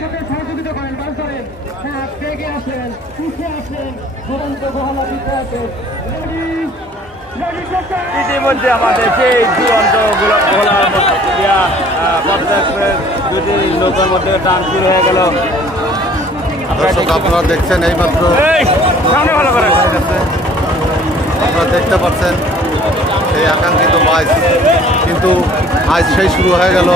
আমাদের সহযোগিতা করেন হ্যাঁ ইতিমধ্যে আমাদের সেই দুরন্ত গোলাপ এক্সপ্রেস দুটি নৌকার মধ্যে টান শুরু হয়ে গেল দর্শক আপনারা দেখছেন এইমাত্র এই, সামনে ভালো করে হয়ে গেছে আপনারা দেখতে পাচ্ছেন এই আকাঙ্ক্ষিত বাইচ কিন্তু আজ সেই শুরু হয়ে গেল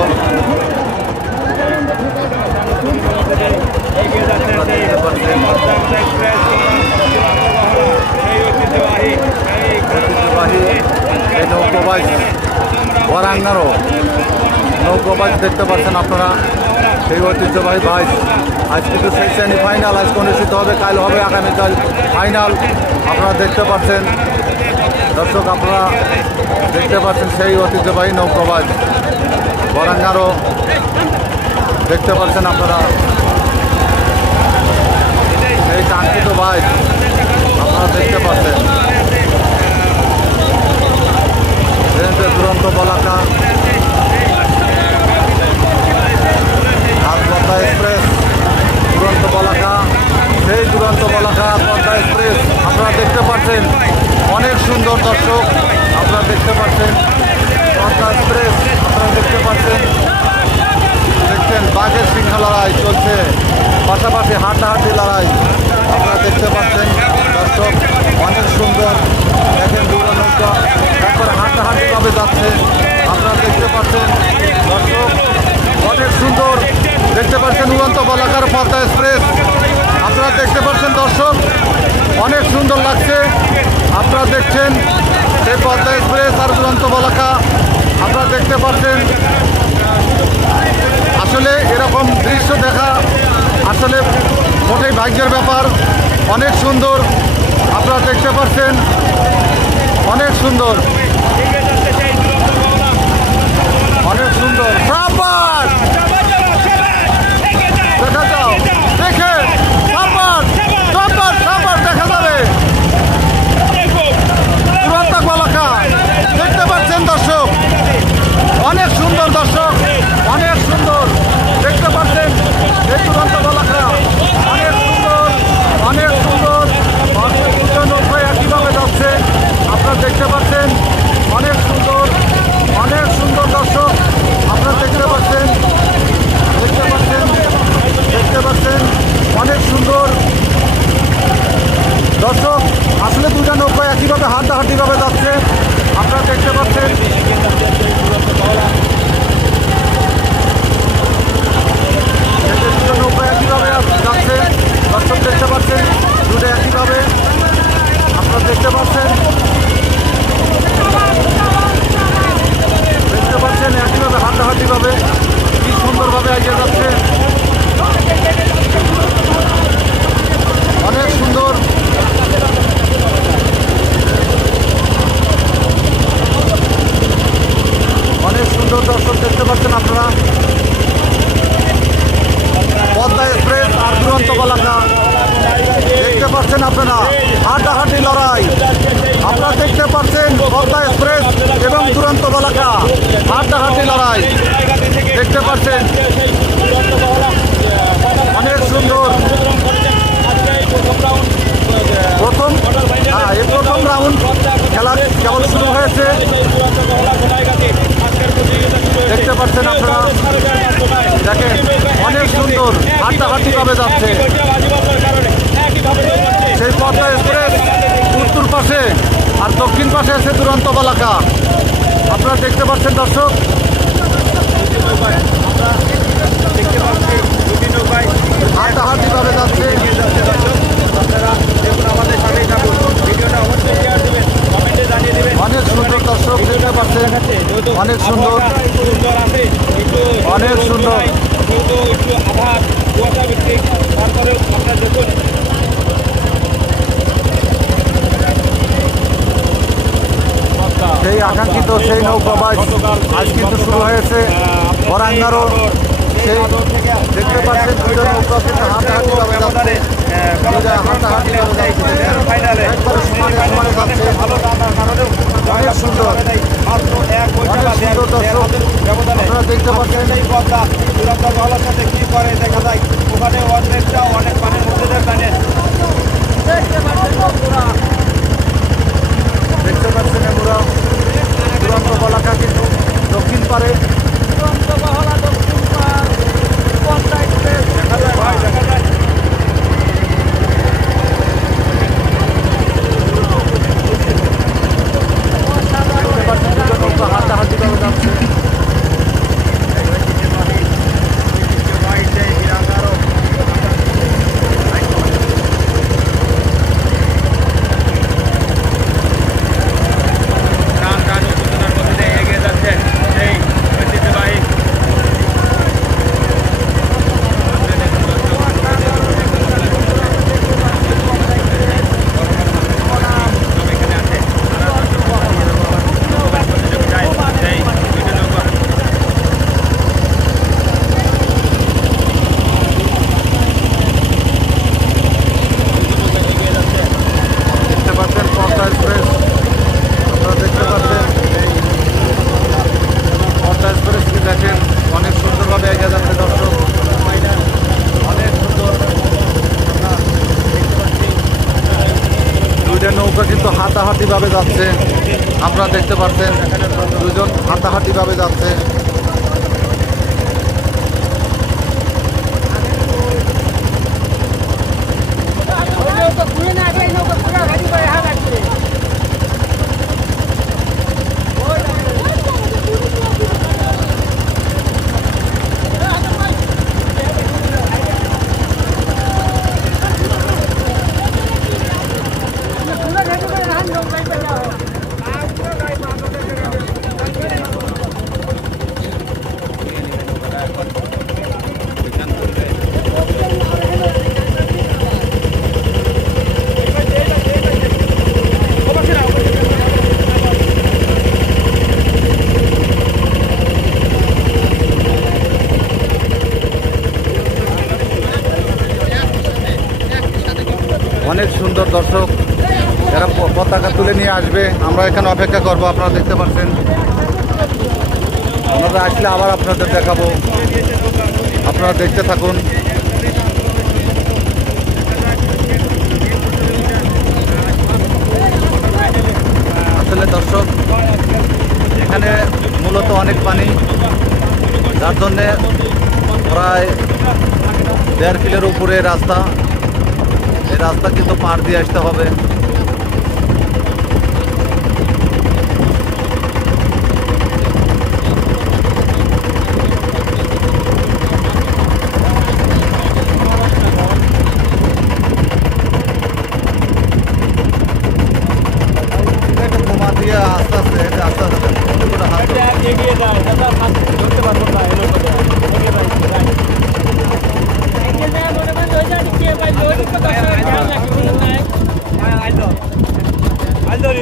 ঐতিহ্যবাহী এই ঐতিহ্যবাহী এই বরাঙ্গারও নৌকোবাজ দেখতে পাচ্ছেন আপনারা? সেই ঐতিহ্যবাহী বাইচ আজ কিন্তু সেই সেমি ফাইনাল আজকে অনুষ্ঠিত হবে, কাল হবে আগামীকাল ফাইনাল আপনারা দেখতে পাচ্ছেন। দর্শক, আপনারা দেখতে পাচ্ছেন সেই ঐতিহ্যবাহী নৌকোবাজ বরাঙ্গারও দেখতে পাচ্ছেন আপনারা। এই কাঙ্ক্ষিত বাইক আপনারা দেখতে পাচ্ছেন। দুরন্ত বলাকা পদ্মা এক্সপ্রেস দুরন্ত বলাকা সেই দুরন্ত বলাকা পদ্মা এক্সপ্রেস আপনারা দেখতে পাচ্ছেন অনেক সুন্দর দর্শক আপনারা দেখতে পাচ্ছেন পদ্মা এক্সপ্রেস আপনারা দেখতে পাচ্ছেন দেখছেন বাঘের সিংহ লড়াই চলছে পাশাপাশি হাড্ডাহাড্ডি লড়াই আপনারা দেখতে পাচ্ছেন দর্শক অনেক সুন্দর দেখেন দুটো নৌকা একবারে হাড্ডাহাড্ডি ভাবে যাচ্ছে আপনারা দেখতে পাচ্ছেন দর্শক অনেক সুন্দর দেখতে পাচ্ছেন উড়ন্ত বলাকার পদ্মা এক্সপ্রেস আপনারা দেখতে পাচ্ছেন দর্শক অনেক সুন্দর লাগছে আপনারা দেখছেন সেই পদ্মা এক্সপ্রেস আর দুরন্ত বলাকা পাচ্ছেন। আসলে এরকম দৃশ্য দেখা আসলে মোটেই ভাগ্যের ব্যাপার। অনেক সুন্দর, আপনারা দেখতে পাচ্ছেন। অনেক সুন্দর অনেক সুন্দর সাবাস! দেখা যাও দেখে সাবাস! সাবাস! সাবাস! দেখা যাবে তুরন্ত গলাকা দেখতে পাচ্ছেন দর্শক অনেক সুন্দর দর্শক অনেক সুন্দর দেখতে পাচ্ছেন এই তুরন্ত গলাকা অনেক সুন্দর অনেক সুন্দর অনেক দুটো নব্বই একইভাবে যাচ্ছে আপনারা দেখতে পাচ্ছেন অনেক সুন্দর অনেক সুন্দর দর্শক আপনারা দেখতে পাচ্ছেন দেখতে পাচ্ছেন দেখতে পাচ্ছেন অনেক সুন্দর দর্শক আসলে দুটা নৌকা একইভাবে হাড্ডাহাড্ডিভাবে যাচ্ছে আপনারা দেখতে পাচ্ছেন এই যে দুটো নৌকা একইভাবে যাচ্ছে দর্শক দেখতে পাচ্ছেন দুটো একইভাবে আপনারা দেখতে পাচ্ছেন দেখতে পাচ্ছেন একইভাবে হাড্ডাহাড্ডিভাবে কি সুন্দরভাবে এগিয়ে যাচ্ছে অনেক সুন্দর অনেক সুন্দর দর্শক দেখতে পাচ্ছেন আপনারা পদ্মা এক্সপ্রেস আর দুরন্ত বলাকা দেখতে পাচ্ছেন আপনারা হাড্ডাহাড্ডি লড়াই আপনারা দেখতে পাচ্ছেন পদ্মা এক্সপ্রেস এবং দুরন্ত বলাকা লড়াই দেখতে পাচ্ছেন। অনেক সুন্দর। প্রথম হ্যাঁ প্রথম রাউন্ড খেলা কেবল শুরু হয়েছে? দেখতে পাচ্ছেন আপনারা। দেখেন, অনেক সুন্দর। হাড্ডাহাড্ডিভাবে যাচ্ছে। সেই পদ্মা এক্সপ্রেস উত্তর পাশে আর দক্ষিণ পাশে আছে দুরন্ত বালাকা আপনারা দেখতে পাচ্ছেন, দর্শক দেখতে পাচ্ছি দুটি নৌকায় হাড্ডাহাড্ডিভাবে যাচ্ছে আপনারা দেখুন আমাদের সাথেই থাকুন ভিডিওটা অবশ্যই শেয়ার দেবেন কমেন্টে জানিয়ে দেবেন অনেক সুন্দর দর্শক দেখতে পাচ্ছেন অনেক সুন্দর সুন্দর আছে একটু অনেক সুন্দর। যেহেতু একটু আধার কুয়াশা ভিত্তিক তারপরেও আপনারা দেখুন সেই আকাঙ্ক্ষিত সেই নৌকাবাজ আজ কিন্তু শুরু হয়েছে বরাঙ্গারও যাচ্ছে দেখতে পাচ্ছেন দেখতে পাচ্ছেন করে দেখা যায় ওখানে অনেক বলাকা কিন্তু দক্ষিণ পারে দেখা যায় ভাই দেখা যায় দেখতে পাচ্ছেন দুটো নৌকা হাঁটাহাঁটি ভাবে যাচ্ছে টান টান উত্তেজনার মধ্যে দিয়ে এগিয়ে যাচ্ছে এই ঐতিহ্যবাহী এখানে আছে সেই দুইটা নৌকা দেখতে পাচ্ছেন পদ্মা এক্সপ্রেস আপনারা দেখতে পাচ্ছেন পদ্মা এক্সপ্রেস কি দেখেন অনেক সুন্দরভাবে এগিয়ে যাচ্ছে দর্শক অনেক সুন্দর আমরা দেখতে পাচ্ছি। দুইটা নৌকা কিন্তু হাতাহাতি ভাবে যাচ্ছে। আপনারা দেখতে পাচ্ছেন দুজন হাঁটাহাঁটিভাবে ভাবে যাচ্ছে অনেক সুন্দর দর্শক এরা পতাকা তুলে নিয়ে আসবে, আমরা এখানে অপেক্ষা করব, আপনারা দেখতে পাচ্ছেন। আমরা আসলে আবার আপনাদের দেখাবো। আপনারা দেখতে থাকুন। আসলে দর্শক, এখানে মূলত অনেক পানি, যার জন্যে প্রায় দেড় কিলোর উপরে রাস্তা। এই রাস্তা কিন্তু পার দিয়ে আসতে হবে। বোমা দিয়ে আস্তে আস্তে হেঁটে আস্তে আস্তে একটু করে হাত ধরো। এগিয়ে যাও দাদা ধরতে পারব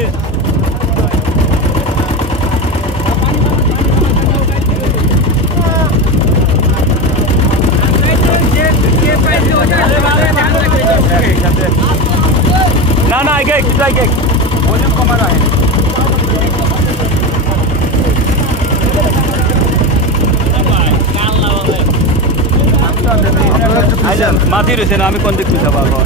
না না আগে ভলিউম কমা রাখে মাটি রয়েছে না আমি কোন দিক পিছাবো এখন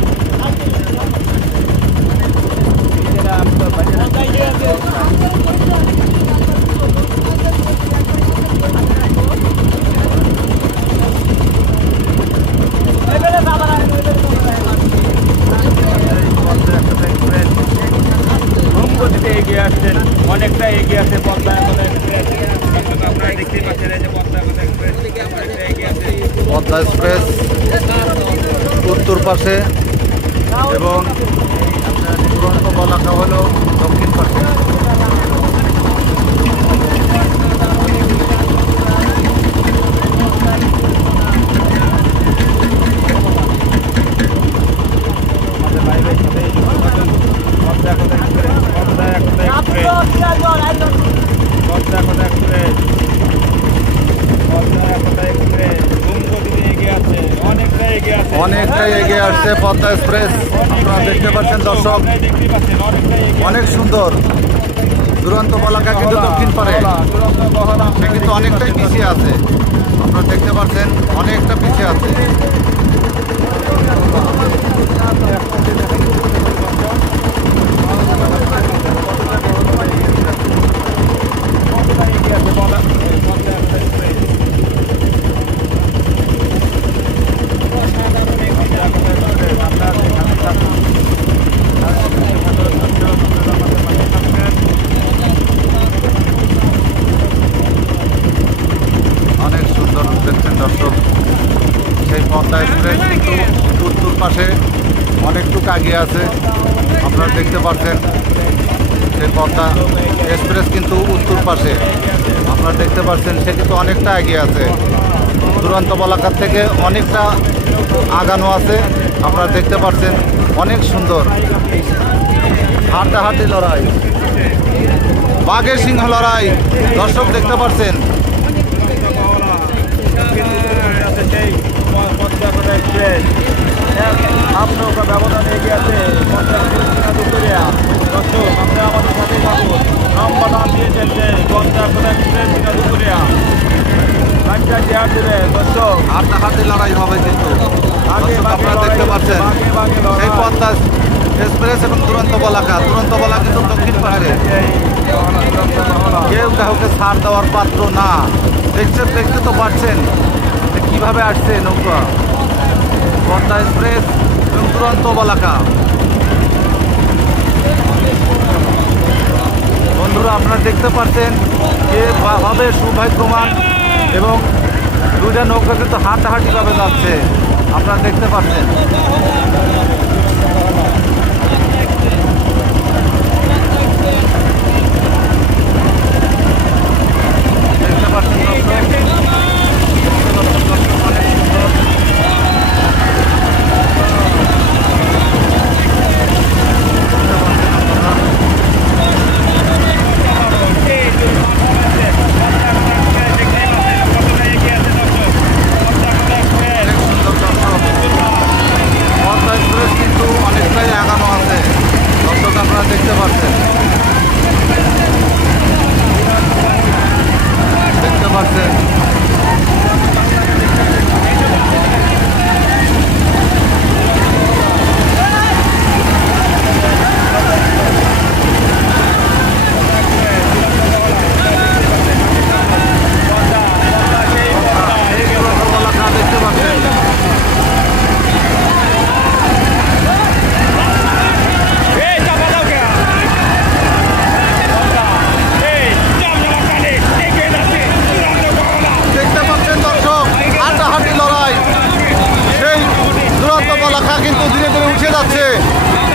এগিয়ে আসছেন অনেকটা এগিয়ে আছে পদ্মা আপনারা দেখতেই পাচ্ছেন এই যে পদ্মা পদ্মা এক্সপ্রেস, উত্তর পাশে, এবং দুরন্ত বলাকা হলো দক্ষিণ পাশে এই যুক্ত থাকুন পদ্মা এখন এক্সপ্রেস পদ্মা এখন এক্সপ্রেস পদ্মা এখন এক্সপ্রেস পদ্মা এখন এক্সপ্রেস ধুম অনেকটাই এগিয়ে আসছে পদ্মা এক্সপ্রেস। আপনারা দেখতে পাচ্ছেন, দর্শক। অনেক সুন্দর। দুরন্ত বলাকা কিন্তু দক্ষিণ পারে। কিন্তু অনেকটাই পিছিয়ে আছে। আপনারা দেখতে পাচ্ছেন, অনেকটা পিছিয়ে আছে এগিয়ে আছে বলা পদ্মা এক্সপ্রেস অনেক সুন্দর দেখছেন দর্শক সেই পদ্মা এক্সপ্রেস কিন্তু উত্তর পাশে অনেকটুকু এগিয়ে আছে আপনারা দেখতে পাচ্ছেন সেই পদ্মা এক্সপ্রেস কিন্তু উত্তর পাশে আপনারা দেখতে পাচ্ছেন সে তো অনেকটা এগিয়ে আছে। দুরন্ত বলাকার থেকে অনেকটা আগানো আছে। আপনারা দেখতে পাচ্ছেন, অনেক সুন্দর। হাড্ডাহাড্ডি লড়াই। বাঘের সিংহ লড়াই। দর্শক দেখতে পাচ্ছেন। আপনারা আমাদের সাথেই থাকুন। লম্বা দাম দিয়েছেন যে এক্সপ্রেস দর্শক হাড্ডাহাড্ডি লড়াই হবে কিন্তু। আপনারা দেখতে পাচ্ছেন। সেই পদ্মা এক্সপ্রেস এবং দুরন্ত বলাকা। দুরন্ত বলা কিন্তু দক্ষিণ পাহাড়ে। কেউ কাউকে ছাড় দেওয়ার পাত্র না। দেখছেন, দেখতে তো পাচ্ছেন যে কীভাবে আসছে নৌকা। পদ্মা এক্সপ্রেস এবং দুরন্ত বলাকা। বন্ধুরা, আপনারা দেখতে পাচ্ছেন বা- হবে সৌভাগ্যমান এবং দুইটা নৌকা কিন্তু হাঁটাহাঁটিভাবে যাচ্ছে। আপনারা দেখতে পাচ্ছেন। দেখতে পাচ্ছেন দর্শক। অনেক সুন্দর দর্শক পদ্মা এক্সপ্রেস কিন্তু অনেকটাই আগানো আছে দর্শক আপনারা দেখতে পাচ্ছেন দেখতে পাচ্ছেন বলাকা দেখতে পাচ্ছেন দেখতে পাচ্ছেন দর্শক হাড্ডাহাড্ডি লড়াই সেই দুরন্ত বলাকা কিন্তু ধীরে ধীরে উঠে যাচ্ছে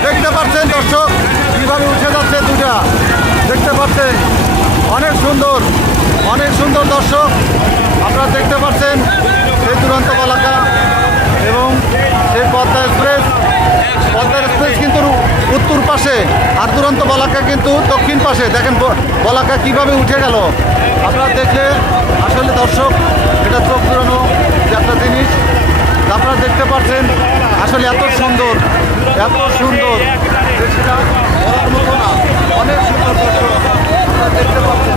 দেখতে পাচ্ছেন দর্শক কীভাবে উঠে যাচ্ছে দুটা দেখতে পাচ্ছেন অনেক সুন্দর অনেক সুন্দর দর্শক, আপনারা দেখতে পাচ্ছেন সেই দুরন্ত বলাকা এবং সেই পদ্মা এক্সপ্রেস। পদ্মা এক্সপ্রেস কিন্তু উত্তর পাশে আর দুরন্ত বলাকা কিন্তু দক্ষিণ পাশে। দেখেন বলাকা কীভাবে উঠে গেল। আপনারা দেখলে আসলে দর্শক, এটা চোখ যে একটা জিনিস। আপনারা দেখতে পাচ্ছেন আসলে এত সুন্দর এত সুন্দর অনেক দেখতে পাচ্ছেন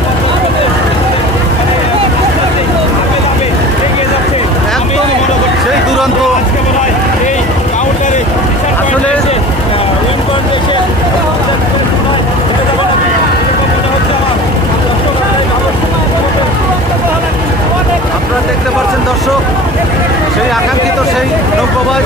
একদম সেই দুরন্ত আসলে আপনারা দেখতে পাচ্ছেন দর্শক সেই আকাঙ্ক্ষিত সেই নৌকোবাজ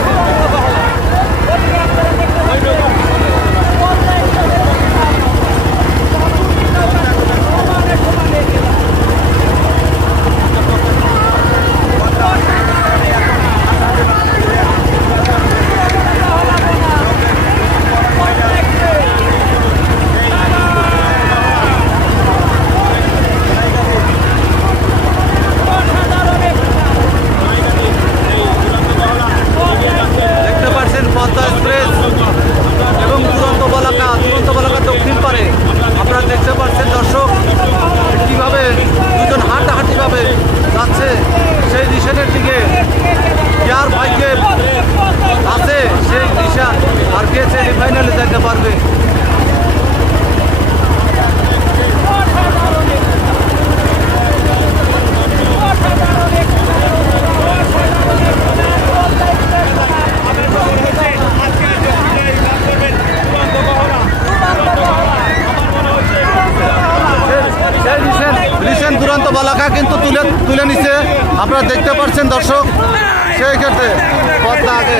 কে সেমিফাইনালে যেতে দুরন্ত বালাকা কিন্তু তুলে তুলে নিছে। আপনারা দেখতে পাচ্ছেন দর্শক, সেই ক্ষেত্রে পদ্মা আগে